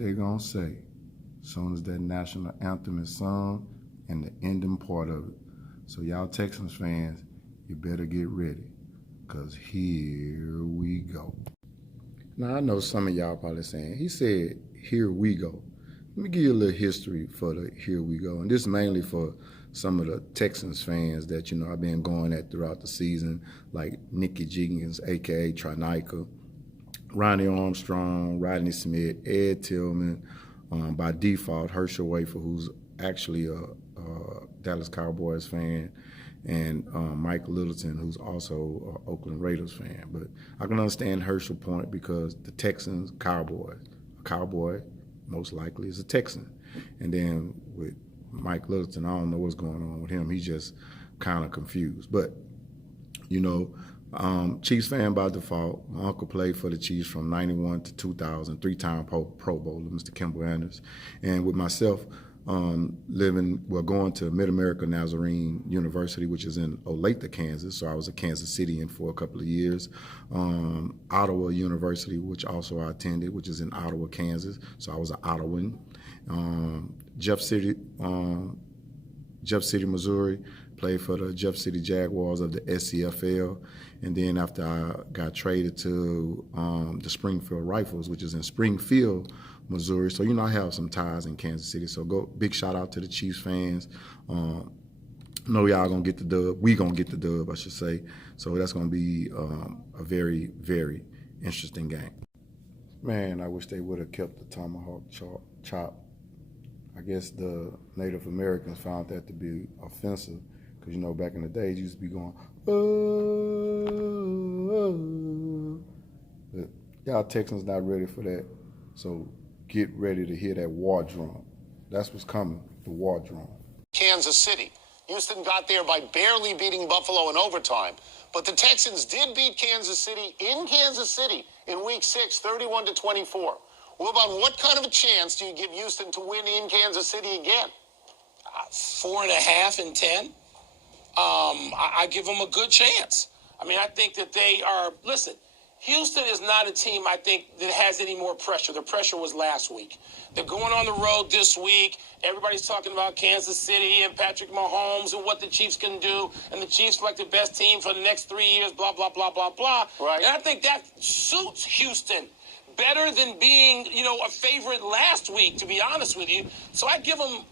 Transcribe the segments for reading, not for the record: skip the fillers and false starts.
they gonna say as soon as that national anthem is sung and the ending part of it. So y'all Texans fans, you better get ready, because here we go. Now, I know some of y'all probably saying, he said, here we go. Let me give you a little history for the here we go. And this is mainly for some of the Texans fans that, I've been going at throughout the season, like Nikki Jenkins, a.k.a. Trinica, Ronnie Armstrong, Rodney Smith, Ed Tillman, by default, Herschel Wafer, who's actually a Dallas Cowboys fan, and Mike Littleton, who's also an Oakland Raiders fan. But I can understand Herschel's point because the Texans, Cowboys, a Cowboy most likely is a Texan. And then with Mike Littleton, I don't know what's going on with him. He's just kind of confused. But, Chiefs fan by default. My uncle played for the Chiefs from 91 to 2000, three-time Pro Bowler, Mr. Kimball Anderson. And with myself, going to Mid-America Nazarene University, which is in Olathe, Kansas. So I was a Kansas Cityan for a couple of years. Ottawa University, which also I attended, which is in Ottawa, Kansas. So I was an Ottawan. Jeff City, Missouri, played for the Jeff City Jaguars of the SCFL. And then after I got traded to the Springfield Rifles, which is in Springfield, Missouri. So, I have some ties in Kansas City. So big shout out to the Chiefs fans. Know y'all gonna get the dub. We gonna get the dub, I should say. So that's gonna be a very, very interesting game. Man, I wish they would have kept the tomahawk chop. I guess the Native Americans found that to be offensive because, back in the days, you used to be going, oh. But y'all Texans not ready for that. So get ready to hear that war drum. That's what's coming, the war drum. Kansas City. Houston got there by barely beating Buffalo in overtime. But the Texans did beat Kansas City in Week 6, 31-24. Well, what kind of a chance do you give Houston to win in Kansas City again? 4.5 and 10. I give them a good chance. I think that they are, listen, Houston is not a team, I think, that has any more pressure. The pressure was last week. They're going on the road this week. Everybody's talking about Kansas City and Patrick Mahomes and what the Chiefs can do. And the Chiefs like the best team for the next 3 years, blah, blah, blah, blah, blah. Right. And I think that suits Houston better than being, a favorite last week, to be honest with you. So I give them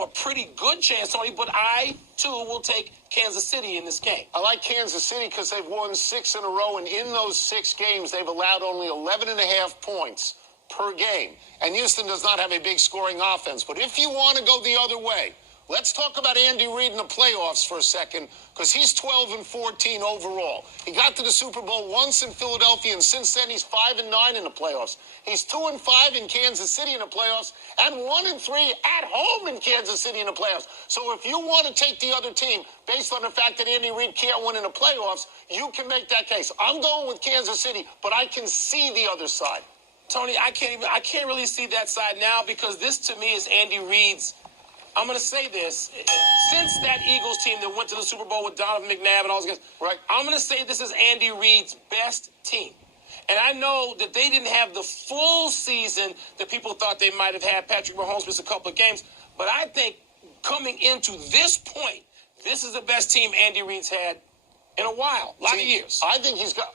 a pretty good chance, Tony, but I, too, will take Kansas City in this game. I like Kansas City because they've won 6 in a row, and in those 6 games, they've allowed only 11.5 points per game. And Houston does not have a big scoring offense. But if you want to go the other way, let's talk about Andy Reid in the playoffs for a second, because he's 12-14 overall. He got to the Super Bowl once in Philadelphia, and since then he's 5-9 in the playoffs. He's 2-5 in Kansas City in the playoffs, and 1-3 at home in Kansas City in the playoffs. So if you want to take the other team based on the fact that Andy Reid can't win in the playoffs, you can make that case. I'm going with Kansas City, but I can see the other side. Tony, I can't really see that side now, because this to me is Andy Reid's. I'm going to say this. Since that Eagles team that went to the Super Bowl with Donovan McNabb and all those guys, right, I'm going to say this is Andy Reid's best team. And I know that they didn't have the full season that people thought they might have had. Patrick Mahomes missed a couple of games. But I think coming into this point, this is the best team Andy Reid's had in a while, a lot of years. I think he's got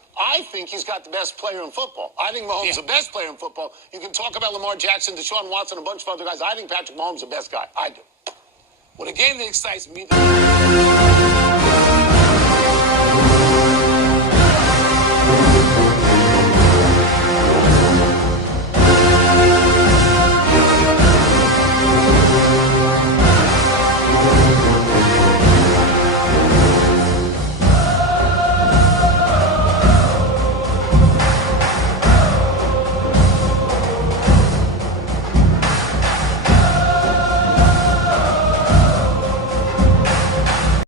the best player in football. I think Mahomes is the best player in football. You can talk about Lamar Jackson, Deshaun Watson, a bunch of other guys. I think Patrick Mahomes is the best guy. I do. Well, the game that excites me